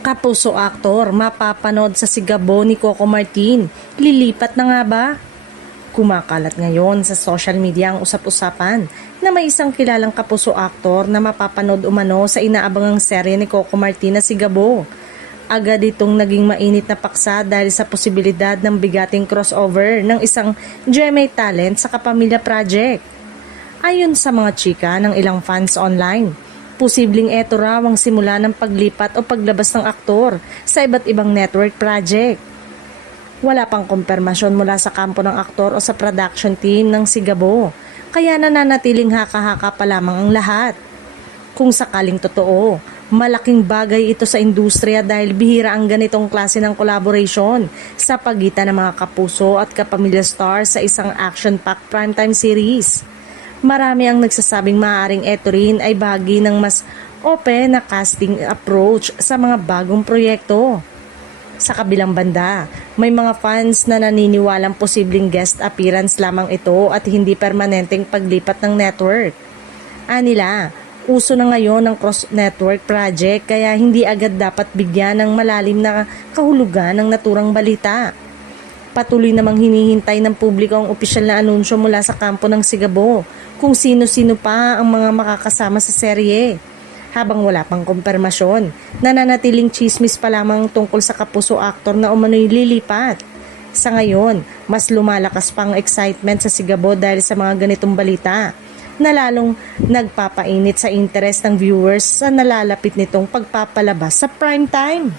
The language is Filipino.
Kapuso aktor, mapapanood sa Sigabo ni Coco Martin. Lilipat na nga ba? Kumakalat ngayon sa social media ang usap-usapan na may isang kilalang kapuso aktor na mapapanood umano sa inaabangang serye ni Coco Martin na Sigabo. Agad itong naging mainit na paksa dahil sa posibilidad ng bigating crossover ng isang GMA talent sa Kapamilya Project. Ayon sa mga chika ng ilang fans online, posibleng eto raw ang simula ng paglipat o paglabas ng aktor sa iba't ibang network project. Wala pang kumpirmasyon mula sa kampo ng aktor o sa production team ng Sigabo, kaya nananatiling haka-haka pa lamang ang lahat. Kung sakaling totoo, malaking bagay ito sa industriya dahil bihira ang ganitong klase ng collaboration sa pagitan ng mga kapuso at kapamilya stars sa isang action-packed primetime series. Marami ang nagsasabing maaaring eto rin ay bahagi ng mas open na casting approach sa mga bagong proyekto. Sa kabilang banda, may mga fans na naniniwalang posibleng guest appearance lamang ito at hindi permanenteng paglipat ng network. Anila, uso na ngayon ang cross-network project kaya hindi agad dapat bigyan ng malalim na kahulugan ng naturang balita. Patuloy namang hinihintay ng publiko ang opisyal na anunsyo mula sa kampo ng Sigabo kung sino-sino pa ang mga makakasama sa serye. Habang wala pang kumpirmasyon, nananatiling chismis pa lamang tungkol sa kapuso aktor na umano'y lilipat. Sa ngayon, mas lumalakas pang excitement sa Sigabo dahil sa mga ganitong balita na lalong nagpapainit sa interest ng viewers sa nalalapit nitong pagpapalabas sa prime time.